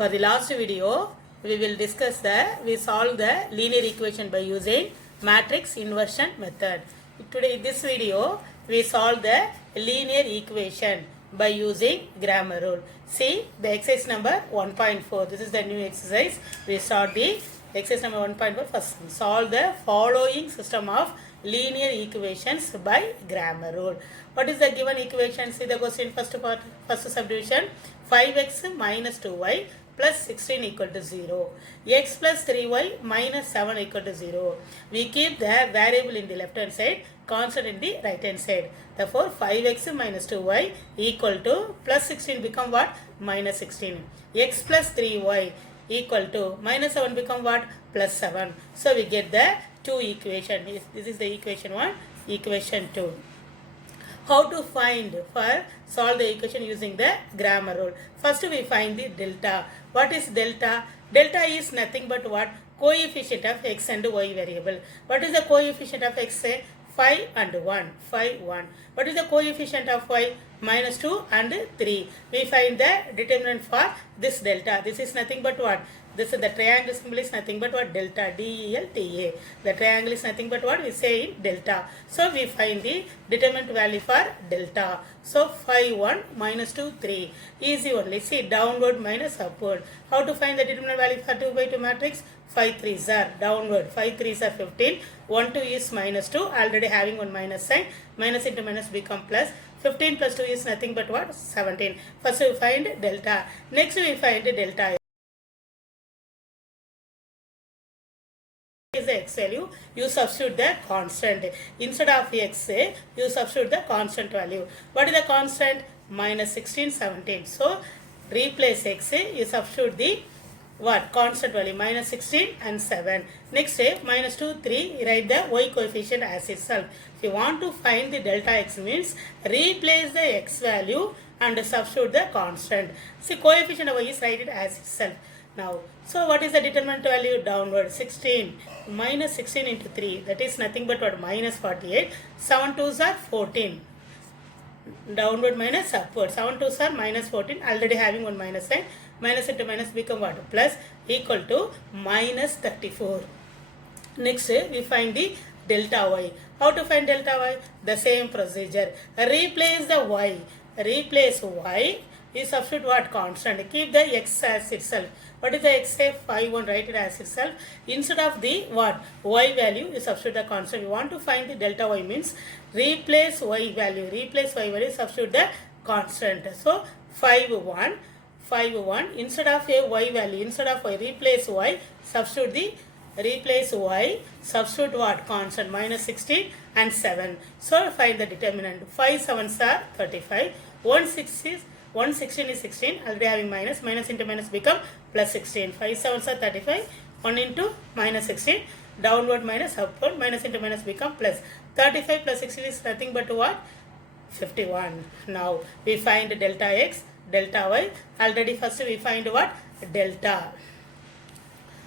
For the last video, we solve the linear equation by using matrix inversion method. Today, in this video, we solve the linear equation by using grammar rule. See the exercise number 1.4. This is the new exercise. We start the exercise number 1.4. First, solve the following system of linear equations by grammar rule. What is the given equation? See the question, first subdivision. 5x minus 2y plus 16 equal to 0. X plus 3y minus 7 equal to 0. We keep the variable in the left hand side, constant in the right hand side. Therefore, 5x minus 2y equal to plus 16 become what? Minus 16. X plus 3y equal to minus 7 become what? Plus 7. So, we get the two equation. This is the equation 1, equation 2. How to find for solve the equation using the grammar rule? First we find the delta. What is delta? Delta is nothing but what? Coefficient of x and y variable. What is the coefficient of x? Say 5 and 1. 5, 1. What is the coefficient of y? Minus 2 and 3. We find the determinant for this delta. This is nothing but what? This is the triangle symbol is nothing but what? Delta. D-E-L-T-A. The triangle is nothing but what? We say in delta. So, we find the determinant value for delta. So, 5, 1, minus 2, 3. Easy only. See, downward minus upward. How to find the determinant value for 2 by 2 matrix? 5 3s are downward. 5 3s are 15. 1 2 is minus 2. Already having one minus sign. Minus into minus become plus. 15 plus 2 is nothing but what? 17. First we find delta. Next we find delta. Is the x value, you substitute the constant. Instead of x, you substitute the constant value. What is the constant? Minus 16, 17. So, replace x, you substitute the what? Constant value, minus 16 and 7. Next, minus 2, 3, write the y coefficient as itself. If you want to find the delta x means, replace the x value and substitute the constant. See, coefficient of y is write it as itself. Now, so what is the determinant value? Downward 16 minus 16 into 3, that is nothing but what? Minus 48. 7 2s are 14. Downward minus upward. 7 2s are minus 14. Already having one minus sign. Minus into minus become what? Plus equal to minus 34. Next, we find the delta y. How to find delta y? The same procedure. Replace the y. Replace y. We substitute what? Constant. Keep the x as itself. What is the x? Say 5 1, write it as itself. Instead of the what? Y value, you substitute the constant. We want to find the delta y means replace y value. Replace y value, substitute the constant. So 5 1. 5 1. Instead of a y value, instead of y, replace y, substitute the replace y, substitute what? Constant. Minus 16 and 7. So find the determinant. 5 7s are 35. 116 is 16. Already having minus. Minus into minus become plus 16. 5 7s are 35. 1 into minus 16. Downward minus upward. Minus into minus become plus. 35 plus 16 is nothing but what? 51. Now we find delta x, delta y. Already first we find what? Delta.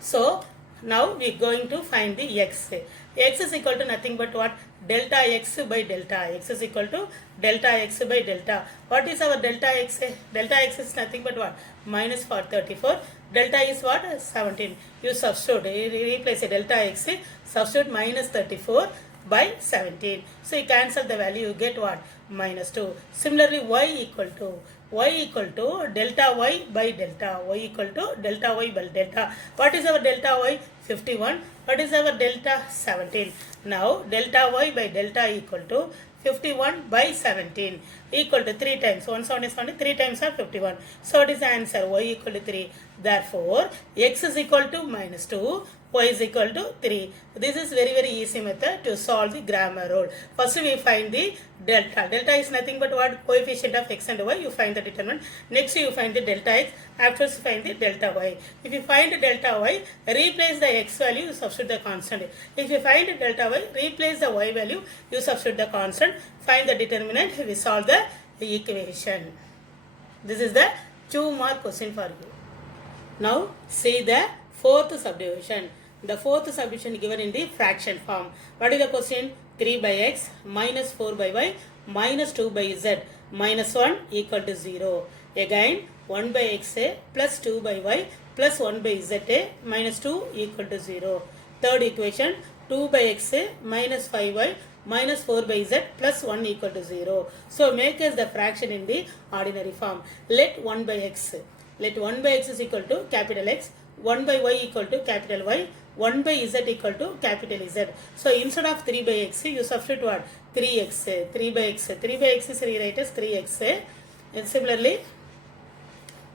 So now we are going to find the x. X is equal to nothing but what? Delta x by delta. X is equal to delta x by delta. What is our delta x? Delta x is nothing but what? Minus 34. Delta is what? 17. You substitute. Replace delta x. Substitute minus 34 by 17. So you cancel the value. You get what? Minus 2. Similarly, y equal to delta y by delta. Y equal to delta y by delta. What is our delta y? 51. What is our delta? 17. Now, delta y by delta equal to 51 by 17 equal to 3 times. 170 is 70, 3 times are 51. So, what is the answer? Y equal to 3. Therefore, x is equal to minus 2. Y is equal to 3. This is very easy method to solve the grammar rule. First we find the delta. Delta is nothing but what? Coefficient of x and y. You find the determinant. Next you find the delta x. Afterwards you find the delta y. If you find the delta y, replace the x value, you substitute the constant. If you find the delta y, replace the y value, you substitute the constant. Find the determinant, we solve the equation. This is the 2 mark question for you. Now see the fourth subdivision. The fourth subdivision given in the fraction form. What is the question? 3 by x minus 4 by y minus 2 by z minus 1 equal to 0. Again 1 by x plus 2 by y plus 1 by z minus 2 equal to 0. Third equation 2 by x minus 5y minus 4 by z plus 1 equal to 0. So make us the fraction in the ordinary form. Let 1 by x is equal to capital X, 1 by y equal to capital Y, 1 by z equal to capital Z. So instead of 3 by x, you substitute what? 3x. 3 by x is rewrite as 3x. And similarly,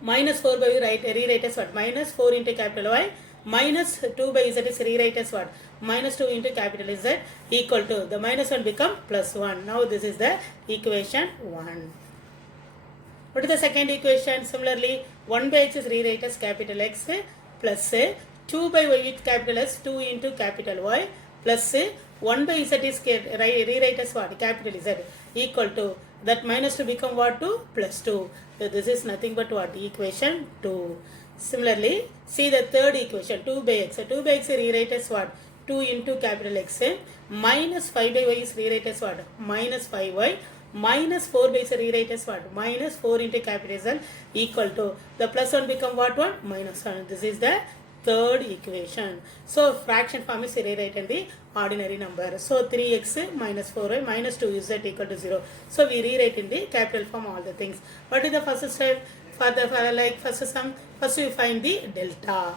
minus 4 by rewrite as what? Minus 4 into capital Y, minus 2 by z is rewrite as what? Minus 2 into capital Z equal to, the minus 1 become plus 1. Now this is the equation 1. What is the second equation? Similarly, 1 by x is rewrite as capital X plus 2 by y with capital S, 2 into capital Y plus 1 by z is rewrite as what? Capital Z equal to, that minus 2 become what? 2 plus 2. So this is nothing but what? Equation 2. Similarly, see the third equation, 2 by x. 2 by x is rewrite as what? 2 into capital X minus 5 by y is rewrite as what? Minus 5y minus 4 by z rewrite as what? Minus 4 into capital Z equal to, the plus 1 become what? 1? Minus 1. This is the third equation. So fraction form is rewrite in the ordinary number. So 3x minus 4y minus 2z equal to 0. So we rewrite in the capital form all the things. What is the first step? For first sum, first you find the delta.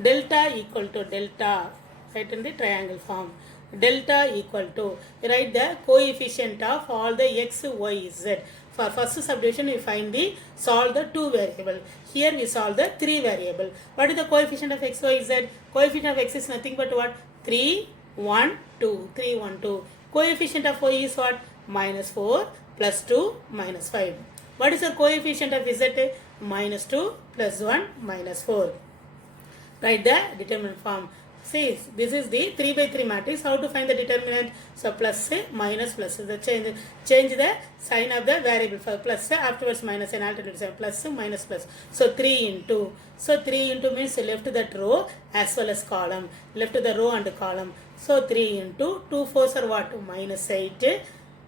Delta equal to delta, right, in the triangle form. Delta equal to, write the coefficient of all the x, y, z. For first subdivision we find the, solve the 2 variable. Here we solve the 3 variable. What is the coefficient of x, y, z? Coefficient of x is nothing but what? 3, 1, 2. 3, 1, 2. Coefficient of y is what? Minus 4 plus 2 minus 5. What is the coefficient of z? Minus 2 plus 1 minus 4. Write the determinant form. See, this is the 3 by 3 matrix. How to find the determinant? So plus minus plus. The change the sign of the variable. For plus afterwards minus, an alternate sign, plus minus plus. So 3 into. So 3 into means left that row as well as column. Left the row and column. So 3 into 2 4s are what? Minus 8.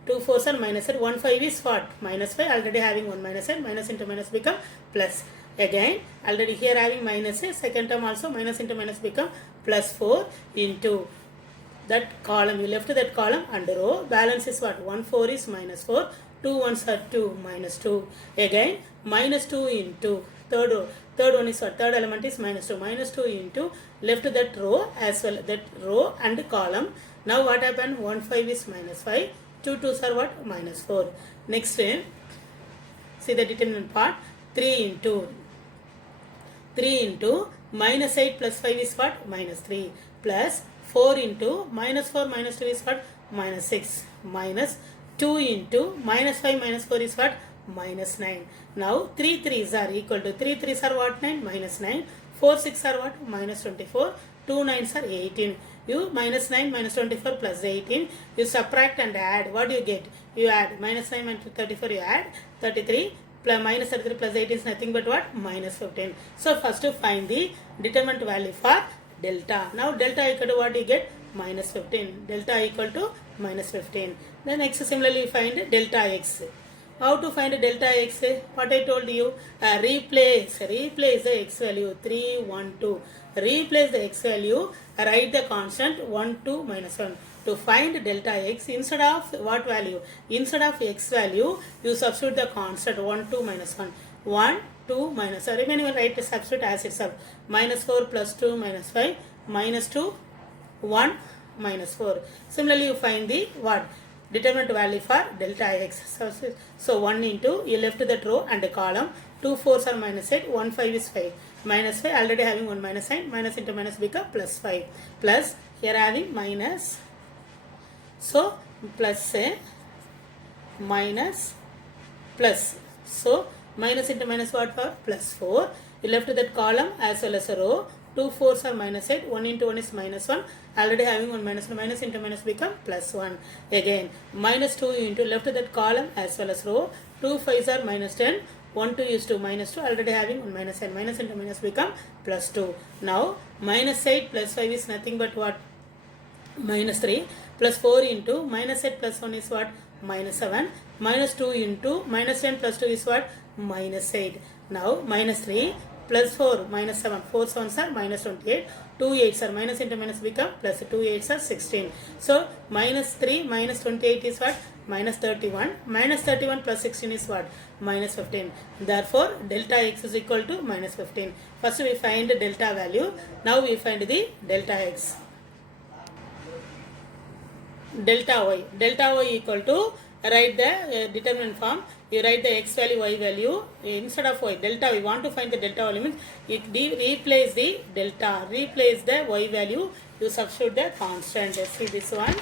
2 4s are minus 8. 1 5 is what? Minus 5. Already having 1 minus 8. Minus into minus become plus. Again, already here having minus, second term also minus into minus become plus 4 into that column. You left that column and row. Balance is what? 1 4 is minus 4. 2 1s are 2 minus 2. Again, minus 2 into third row. Third one is what? Third element is minus 2. Minus 2 into left that row as well, that row and column. Now what happened? 1 5 is minus 5. 2 2s are what? Minus 4. Next, see the determinant part. 3 into minus 8 plus 5 is what? Minus 3 plus 4 into minus 4 minus 2 is what? Minus 6 minus 2 into minus 5 minus 4 is what? Minus 9. Now 3 3s are equal to, 3 3s are what? 9 minus 9. 4 6 are what? Minus 24. 2 9s are 18. You minus 9 minus 24 plus 18. You subtract and add. What do you get? You add minus 9 minus 34, you add 33. Plus minus 33 plus 8 is nothing but what? Minus 15. So first to find the determinant value for delta. Now delta equal to what you get? Minus 15. Delta equal to minus 15. Then next similarly find delta x. How to find delta x? What I told you, replace the x value 3 1 2. Replace the x value, write the constant 1 2 minus 1. To find delta x, instead of what value? Instead of x value, you substitute the constant 1 2 minus 1. 1 2 minus, remaining one write the substitute as itself. Minus 4 plus 2 minus 5 minus 2 1 minus 4. Similarly, you find the what? Determinant value for delta x. So 1 into, you left that row and the column. 2 4s are minus 8. 1 5 is 5. Minus 5, already having 1 minus sign. Minus into minus become plus 5. Plus, here having minus. So plus minus plus. So minus into minus what for? Plus 4. You left that column as well as a row. 2 4s are minus 8. 1 into 1 is minus 1. Already having 1 minus 1. Minus into minus become plus 1. Again minus 2 into left that column as well as row. 2 5s are minus 10. 1 2 is 2 minus 2. Already having 1 minus 10. Minus into minus become plus 2. Now minus 8 plus 5 is nothing but what? Minus 3 plus 4 into minus 8 plus 1 is what? Minus 7. minus 2 into minus 10 plus 2 is what? Minus 8. Now minus 3 plus 4 minus 7. 4 7s are minus 28. 2 8s are minus into minus become plus 2 8s are 16. So minus 3 minus 28 is what? Minus 31. Minus 31 plus 16 is what? Minus 15. Therefore delta x is equal to minus 15. First we find the delta value. Now we find the delta x. Delta y equal to, write the determinant form. You write the x value, y value. Instead of y, delta, we want to find the delta value means you replace the delta, replace the y value, you substitute the constant. See this one,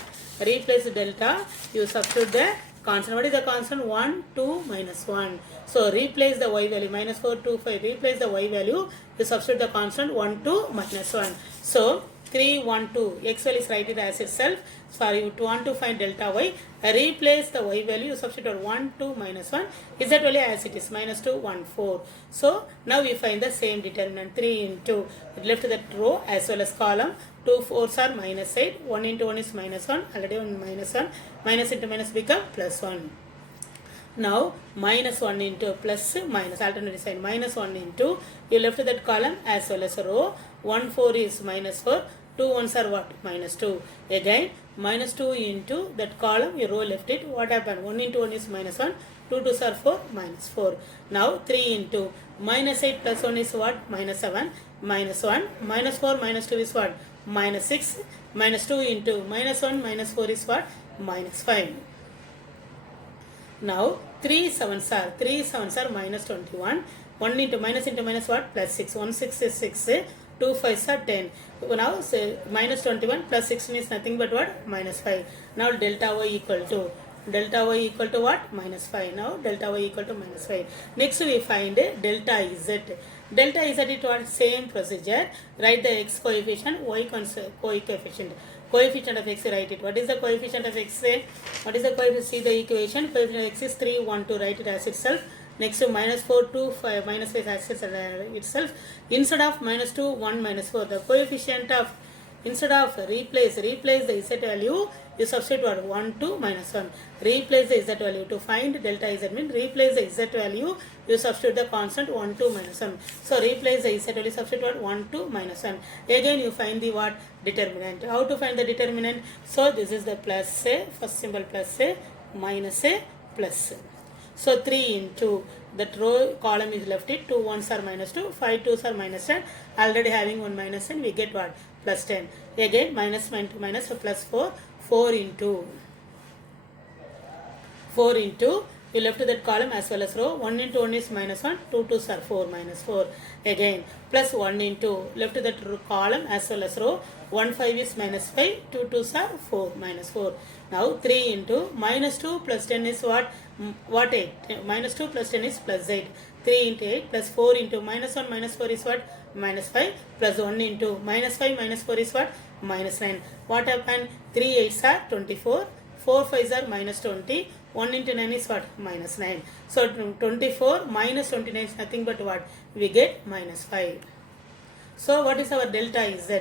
replace the delta, you substitute the constant. What is the constant? 1, 2, minus 1. So replace the y value, minus 4, 2, 5. Replace the y value, you substitute the constant 1, 2, minus 1. So 3, 1, 2. X value is write it as itself. So you want to find delta y. Replace the y value, substitute 1, 2, minus 1. Z value as it is, minus 2, 1, 4. So now we find the same determinant. 3 into, left that row as well as column. 2 4s are minus 8. 1 into 1 is minus 1. Already 1 minus 1. Minus into minus become plus 1. Now minus 1 into plus minus, alternate sign, minus 1 into, you left that column as well as a row. 1 4 is minus 4. 2 1s are what? Minus 2. Again minus 2 into that column, you row left it. What happened? 1 into 1 is minus 1. 2 2s are 4, minus 4. Now 3 into minus 8 plus 1 is what? Minus 7. Minus 1. Minus 4 minus 2 is what? Minus 6. Minus 2 into minus 1 minus 4 is what? Minus 5. Now 3 7s are minus 21. 1 into minus what? Plus 6. 1 6 is 6. 2 5s are 10. Now say minus 21 plus 16 is nothing but what? Minus 5. Now delta y equal to what? Minus 5. Now delta y equal to minus 5. Next we find delta z. Delta z is what? Same procedure. Write the x coefficient, y coefficient. Coefficient of x, write it. What is the coefficient of x? What is the coefficient? See the equation. Coefficient of x is 3, 1, 2. Write it as itself. Next to minus 4, 2, 5, minus 5 as itself. Instead of minus 2, 1, minus 4. The coefficient of, instead of replace the z value, you substitute what? 1, 2, minus 1. Replace the z value. To find delta z means replace the z value, you substitute the constant 1, 2, minus 1. So replace the z value, substitute what? 1, 2, minus 1. Again you find the what? Determinant. How to find the determinant? So this is the plus a, first symbol plus a, minus a, plus a. So 3 into that row column is left it. 2 1s are minus 2, 5 2s are minus 10. Already having 1 minus 10, we get what? Plus 10. Again minus minus, so plus 4. 4 into you left that column as well as row. 1 into 1 is minus 1, 2 2s are 4, minus 4. Again plus 1 into left that column as well as row. 1 5 is minus 5, 2 2s are 4, minus 4. Now 3 into minus 2 plus 10 is what? 8. Minus 2 plus 10 is plus 8. 3 into 8 plus 4 into minus 1 minus 4 is what? Minus 5 plus 1 into minus 5 minus 4 is what? Minus 9. What happened? 3 8s are 24. 4 5s are minus 20. 1 into 9 is what? Minus 9. So 24 minus 29 is nothing but what? We get minus 5. So what is our delta z?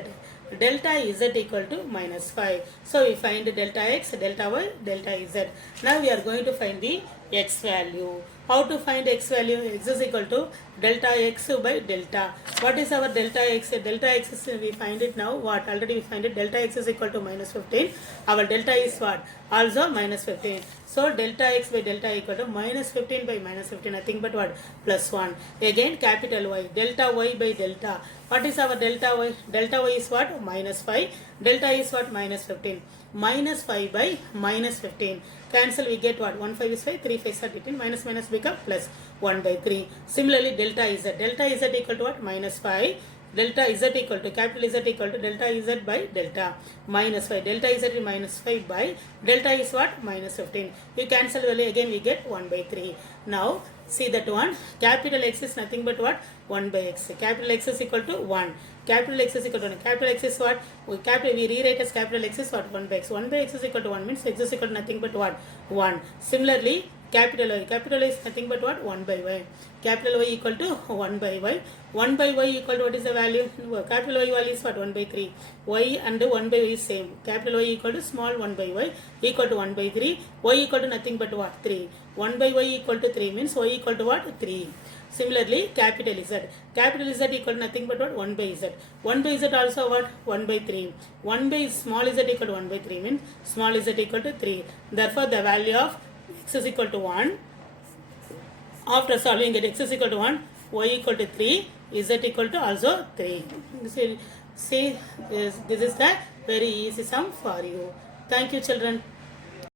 Delta z equal to minus 5. So we find delta x, delta y, delta z. Now we are going to find the x value. How to find x value? X is equal to delta x by delta. What is our delta x? Delta x is, we find it now. What? Already we find it. Delta x is equal to minus 15. Our delta is what? Also minus 15. So delta x by delta equal to minus 15 by minus 15. Nothing but what? Plus 1. Again capital Y. Delta y by delta. What is our delta y? Delta y is what? Minus 5. Delta is what? Minus 15. Minus 5 by minus 15. Cancel, we get what? 1 5 is 5, 3 5 is 13. Minus minus become plus 1 by 3. Similarly, delta z. Delta z equal to what? Minus 5. Delta z equal to, capital Z equal to delta z by delta. Minus 5. Delta z is minus 5 by delta is what? Minus 15. We cancel value, again we get 1 by 3. Now, see that one. Capital X is nothing but what? 1 by x. Capital X is equal to 1. Capital X is equal to 1. Capital X is what? We rewrite as capital X is what? 1 by x. 1 by x is equal to 1 means x is equal to nothing but what? 1. Similarly, capital Y is nothing but what? 1 by y. Capital Y equal to 1 by y. 1 by y equal to what is the value? Capital Y value is what? 1 by 3. Y and 1 by y is same. Capital Y equal to small 1 by y equal to 1 by 3. Y equal to nothing but what? 3. 1 by y equal to 3 means y equal to what? 3. Similarly, capital Z. Capital Z equal to nothing but what? 1 by Z. 1 by Z also what? 1 by 3. 1 by small z equal to 1 by 3 means small z equal to 3. Therefore, the value of x is equal to 1. After solving it, x is equal to 1, y equal to 3, z equal to also 3. See, this is the very easy sum for you. Thank you, children.